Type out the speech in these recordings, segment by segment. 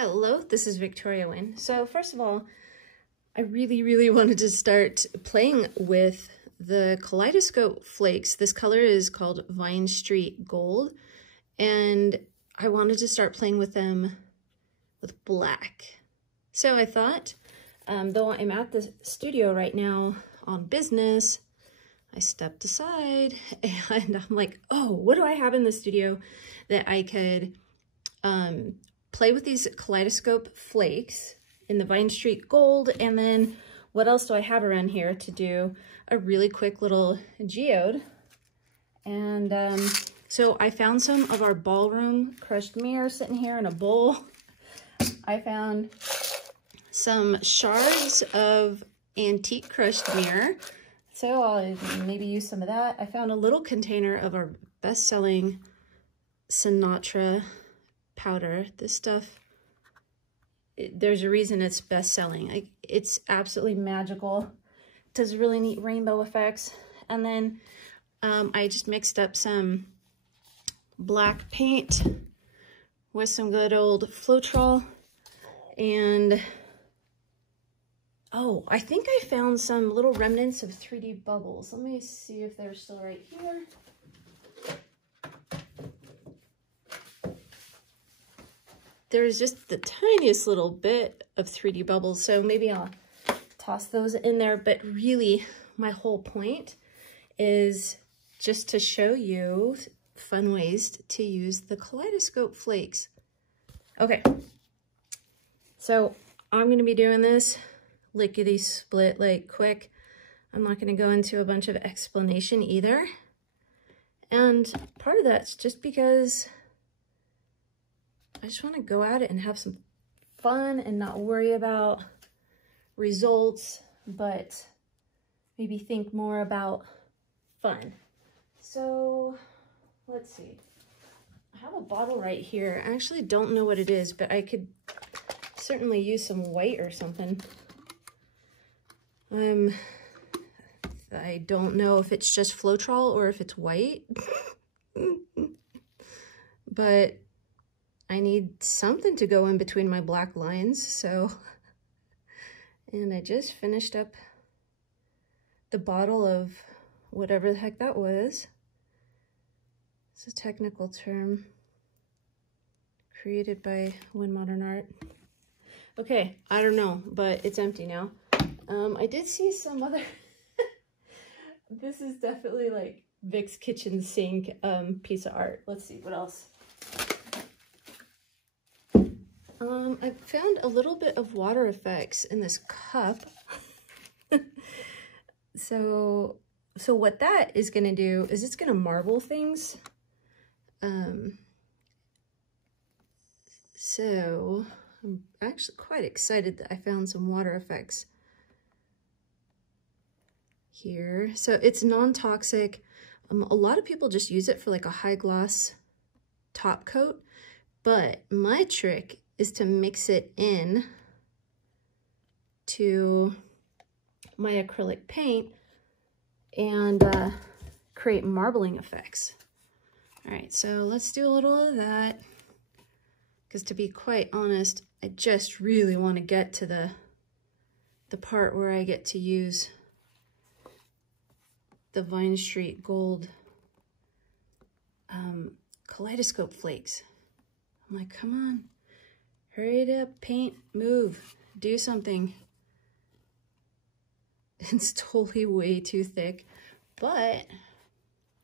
Hello, this is Victoria Wynn. So first of all, I really wanted to start playing with the Kaleidoscope Flakes. This color is called Vine Street Gold, and I wanted to start playing with them with black. So I thought, though I'm at the studio right now on business, I stepped aside and I'm like, oh, what do I have in the studio that I could play with these Kaleidoscope Flakes in the Vine Street Gold, and then what else do I have around here to do a really quick little geode? And so I found some of our Ballroom crushed mirror sitting here in a bowl. I found some shards of antique crushed mirror, so I'll maybe use some of that. I found a little container of our best-selling Sinatra powder. This stuff, there's a reason it's best-selling. It's absolutely magical. It does really neat rainbow effects. And then I just mixed up some black paint with some good old Floetrol. And oh, I think I found some little remnants of 3D bubbles. Let me see if they're still right here. There's just the tiniest little bit of 3D bubbles, so maybe I'll toss those in there. But really, my whole point is just to show you fun ways to use the Kaleidoscope Flakes. Okay, so I'm going to be doing this lickety-split, like quick. I'm not going to go into a bunch of explanation either. And part of that's just because I just want to go at it and have some fun and not worry about results, but maybe think more about fun. So let's see. I have a bottle right here. I actually don't know what it is, but I could certainly use some white or something. I don't know if it's just Floetrol or if it's white, but I need something to go in between my black lines, so, and I just finished up the bottle of whatever the heck that was. It's a technical term created by Win Modern Art. Okay, I don't know, but it's empty now. I did see some other, this is definitely like Vic's kitchen sink piece of art. Let's see, what else? I found a little bit of water effects in this cup. So what that is going to do is it's going to marble things. So I'm actually quite excited that I found some water effects here. So it's non-toxic. A lot of people just use it for like a high gloss top coat, but my trick is to mix it in to my acrylic paint and create marbling effects. All right, so let's do a little of that, because to be quite honest, I just really want to get to the part where I get to use the Vine Street Gold Kaleidoscope Flakes. I'm like, come on. Hurry up, paint, move, do something. It's totally way too thick, but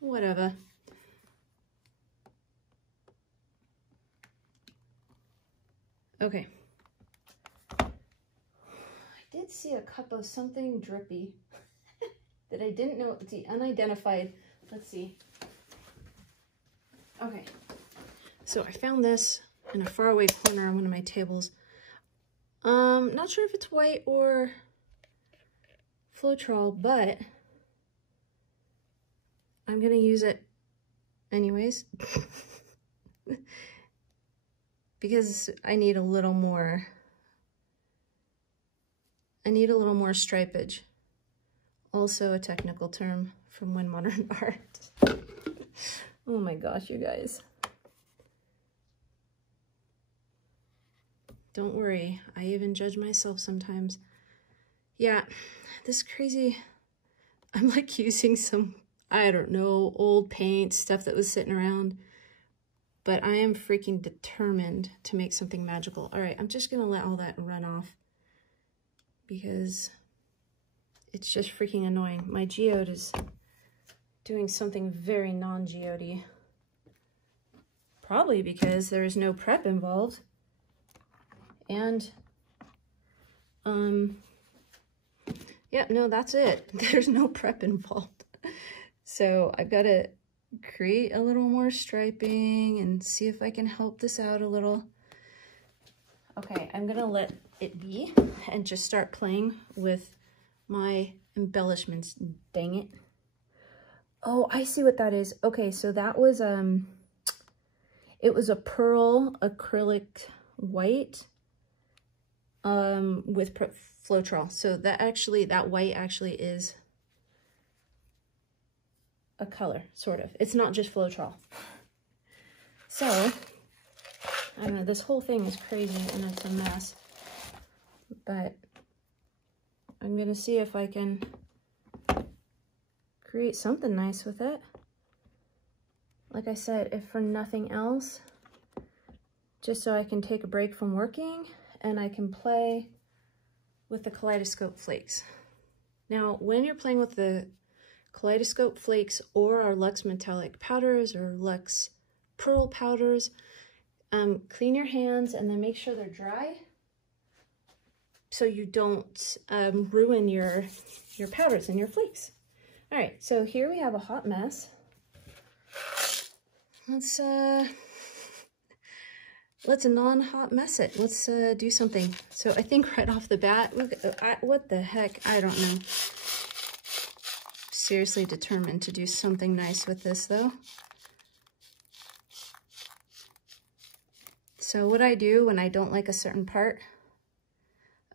whatever. Okay. I did see a cup of something drippy that I didn't know, it's the unidentified. Let's see. Okay. So I found this in a faraway corner on one of my tables. Not sure if it's white or Floetrol, but I'm gonna use it anyways because I need a little more stripage. Also a technical term from Win Modern Art. Oh my gosh, you guys. Don't worry, I even judge myself sometimes. Yeah, this crazy, I'm like using some, I don't know, old paint, stuff that was sitting around, but I am freaking determined to make something magical. All right, I'm just gonna let all that run off because it's just freaking annoying. My geode is doing something very non-geode-y. Probably because there is no prep involved. And, yeah, no, that's it. There's no prep involved. So I've got to create a little more striping and see if I can help this out a little. Okay, I'm gonna let it be and just start playing with my embellishments. Dang it. Oh, I see what that is. Okay, so that was, it was a pearl acrylic white with Floetrol. So that actually, that white actually is a color, sort of. It's not just Floetrol. So, I don't know, this whole thing is crazy and it's a mess. But I'm gonna see if I can create something nice with it. Like I said, if for nothing else, just so I can take a break from working and I can play with the Kaleidoscope Flakes. Now, when you're playing with the Kaleidoscope Flakes or our Luxe Metallic powders or Luxe Pearl powders, clean your hands and then make sure they're dry so you don't ruin your powders and your flakes. All right, so here we have a hot mess. Let's non-hot mess it. Let's do something. So I think right off the bat, look, what the heck? I don't know. Seriously determined to do something nice with this though. So what I do when I don't like a certain part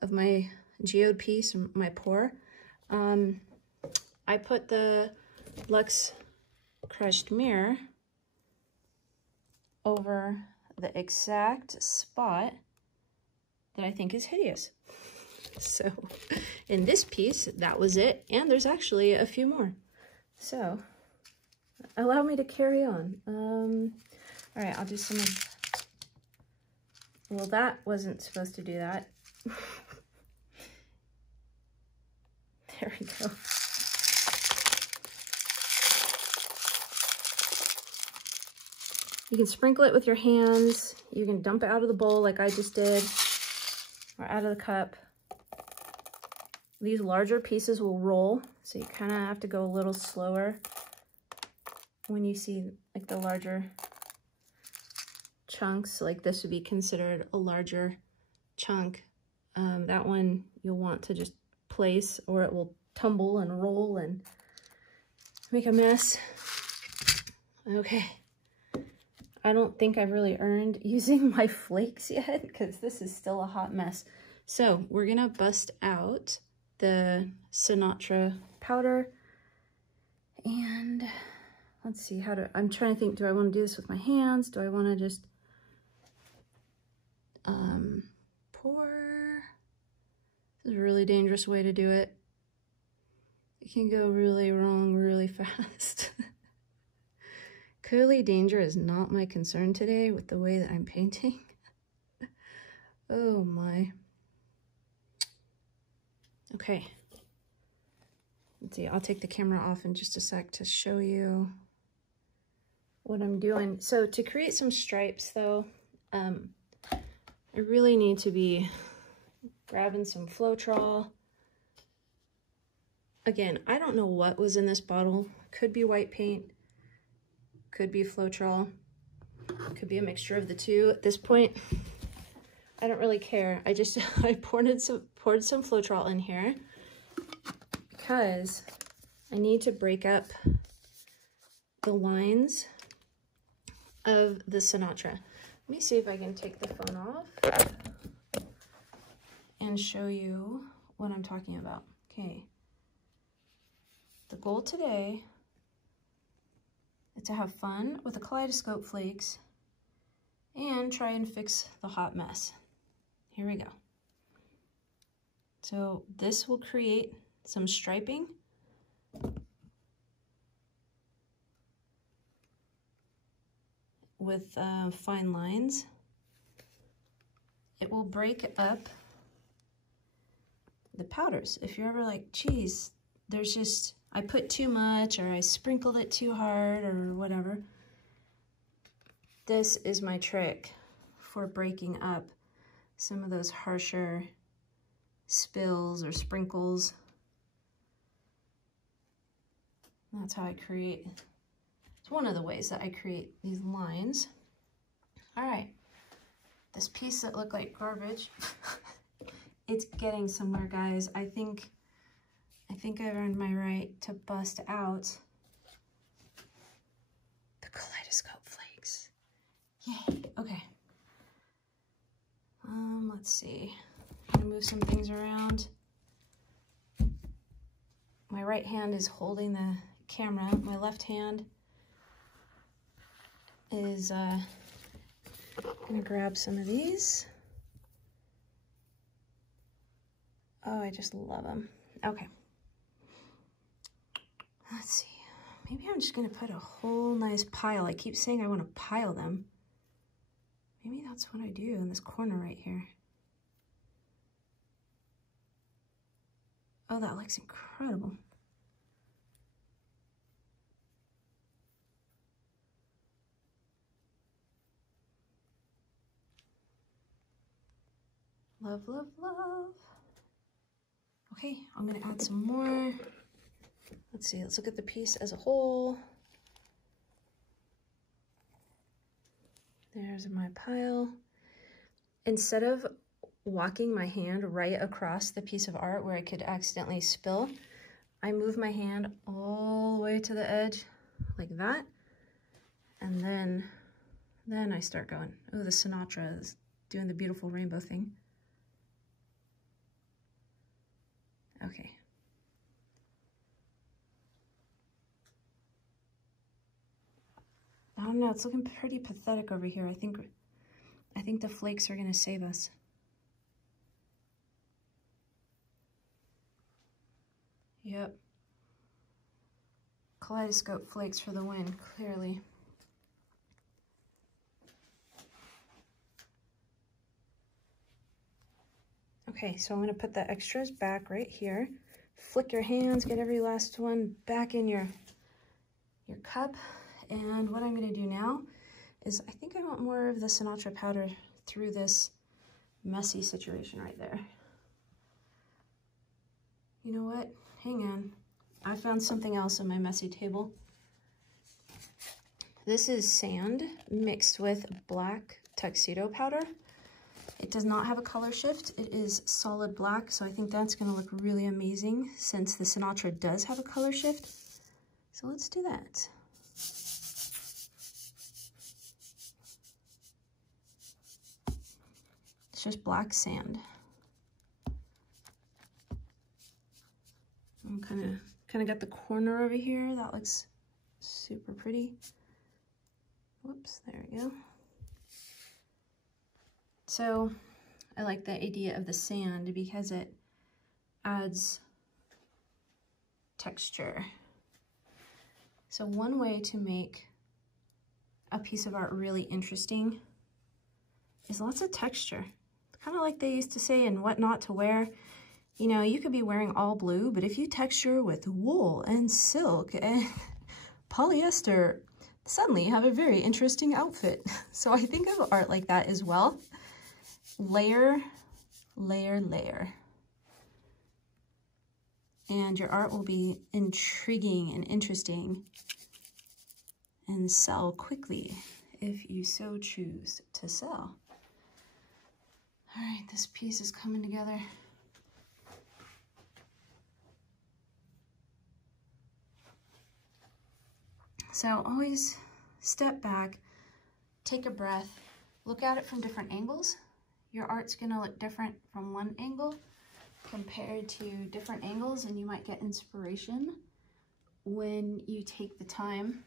of my geode piece, or my pour, I put the Luxe Crushed Mirror over the exact spot that I think is hideous. So in this piece, that was it. And there's actually a few more. So allow me to carry on. All right, I'll do some of, well, that wasn't supposed to do that. There we go. You can sprinkle it with your hands. You can dump it out of the bowl like I just did, or out of the cup. These larger pieces will roll, so you kind of have to go a little slower when you see like the larger chunks. Like this would be considered a larger chunk. That one you'll want to just place or it will tumble and roll and make a mess. Okay. I don't think I've really earned using my flakes yet because this is still a hot mess. So we're gonna bust out the Sinatra powder and let's see how to, I'm trying to think, do I want to do this with my hands? Do I want to just pour? This is a really dangerous way to do it. It can go really wrong really fast. Clearly danger is not my concern today with the way that I'm painting. Oh my. Okay. Let's see, I'll take the camera off in just a sec to show you what I'm doing. So to create some stripes though, I really need to be grabbing some Floetrol. Again, I don't know what was in this bottle. Could be white paint. Could be Floetrol, could be a mixture of the two. At this point, I don't really care. I poured some Floetrol in here because I need to break up the lines of the Sinatra. Let me see if I can take the phone off and show you what I'm talking about. Okay. The goal today to have fun with the Kaleidoscope Flakes and try and fix the hot mess. Here we go. So this will create some striping. With fine lines. It will break up the powders. If you're ever like, geez, there's just, I put too much or I sprinkled it too hard or whatever. This is my trick for breaking up some of those harsher spills or sprinkles. That's how I create. It's one of the ways that I create these lines. All right, this piece that looked like garbage, it's getting somewhere, guys. I think I've earned my right to bust out the Kaleidoscope Flakes. Yay, okay. Let's see, I'm gonna move some things around. My right hand is holding the camera. My left hand is gonna grab some of these. Oh, I just love them. Okay. Let's see. Maybe I'm just gonna put a whole nice pile. I keep saying I want to pile them. Maybe that's what I do in this corner right here. Oh, that looks incredible. Love, love, love. Okay, I'm gonna add some more. Let's see, let's look at the piece as a whole. There's my pile. Instead of walking my hand right across the piece of art where I could accidentally spill, I move my hand all the way to the edge like that. And then I start going. Oh, the Sinatra is doing the beautiful rainbow thing. Okay. I don't know, it's looking pretty pathetic over here. I think the flakes are gonna save us. Yep. Kaleidoscope flakes for the win, clearly. Okay, so I'm gonna put the extras back right here. Flick your hands, get every last one back in your cup. And what I'm gonna do now is I think I want more of the Sinatra powder through this messy situation right there. You know what? Hang on. I found something else on my messy table. This is sand mixed with black Tuxedo powder. It does not have a color shift. It is solid black, so I think that's gonna look really amazing since the Sinatra does have a color shift. So let's do that. It's just black sand. I'm kind of got the corner over here. That looks super pretty. Whoops, there we go. So I like the idea of the sand because it adds texture. So one way to make a piece of art really interesting is lots of texture. Kind of like they used to say in What Not to Wear. You know, you could be wearing all blue, but if you texture with wool and silk and polyester, suddenly you have a very interesting outfit. So I think of art like that as well. Layer, layer, layer. And your art will be intriguing and interesting and sell quickly if you so choose to sell. All right, this piece is coming together. So always step back, take a breath, look at it from different angles. Your art's gonna look different from one angle compared to different angles, and you might get inspiration when you take the time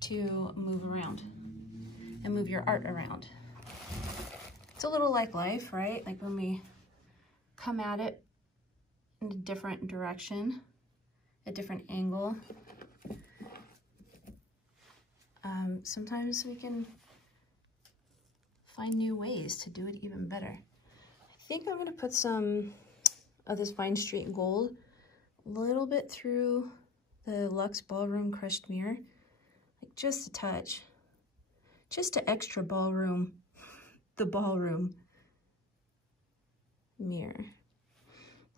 to move around and move your art around. It's a little like life, right? Like when we come at it in a different direction, a different angle, sometimes we can find new ways to do it even better. I think I'm gonna put some of this Vine Street Gold a little bit through the Luxe Ballroom Crushed Mirror, like just a touch, just to extra ballroom, the ballroom mirror.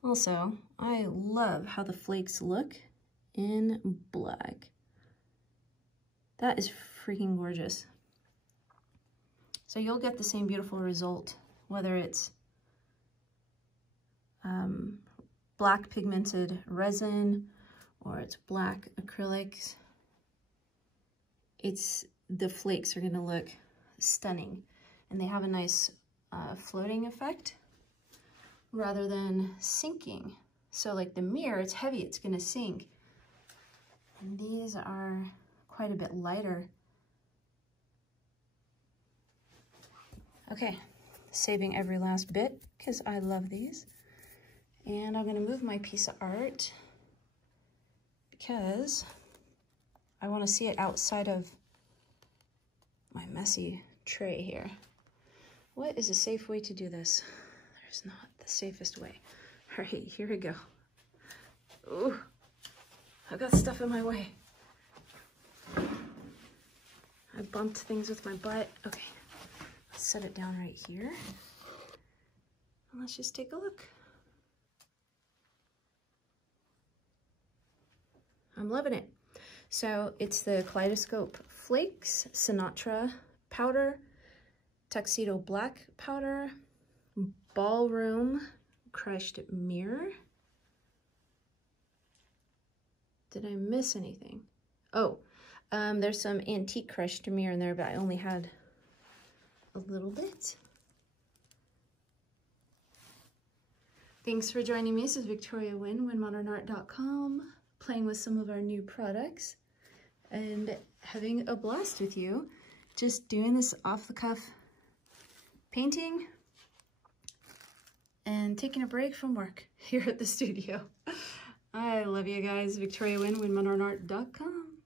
Also, I love how the flakes look in black. That is freaking gorgeous. So you'll get the same beautiful result, whether it's black pigmented resin or it's black acrylics. The flakes are gonna look stunning, and they have a nice floating effect rather than sinking. So like the mirror, it's heavy, it's gonna sink. And these are quite a bit lighter. Okay, saving every last bit because I love these. And I'm gonna move my piece of art because I wanna see it outside of my messy tray here. What is a safe way to do this? There's not the safest way. All right, here we go. Ooh, I got stuff in my way. I bumped things with my butt. Okay, let's set it down right here. And let's just take a look. I'm loving it. So it's the Kaleidoscope Flakes, Sinatra powder, Tuxedo black powder, Ballroom crushed mirror. Did I miss anything? Oh, there's some antique crushed mirror in there, but I only had a little bit. Thanks for joining me. This is Victoria Wynn, WynnModernArt.com, playing with some of our new products and having a blast with you. Just doing this off the cuff painting and taking a break from work here at the studio. I love you guys. Victoria Wynn, WynnModernArt.com.